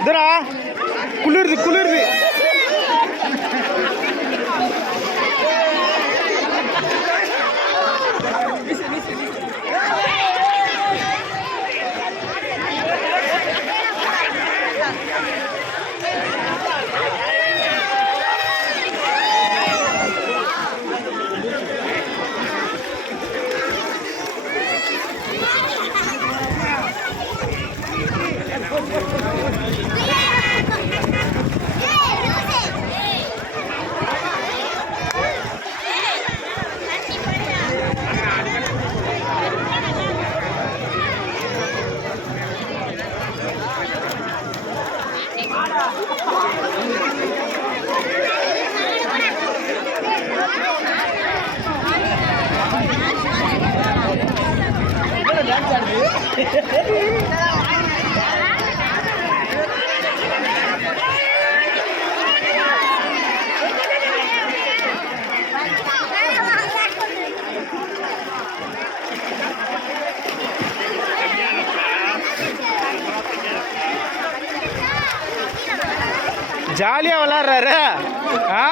ఇదరా కుళ్ళిరిది కుళ్ళిరిది Yeah. ஜாலியாக விளாட்றாரு. ஆ?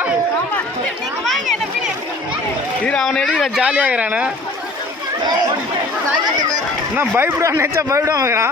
இது அவனை எடுக்கிற ஜாலியாக நான் பயப்படுவான் நினச்சா பயப்படுவான்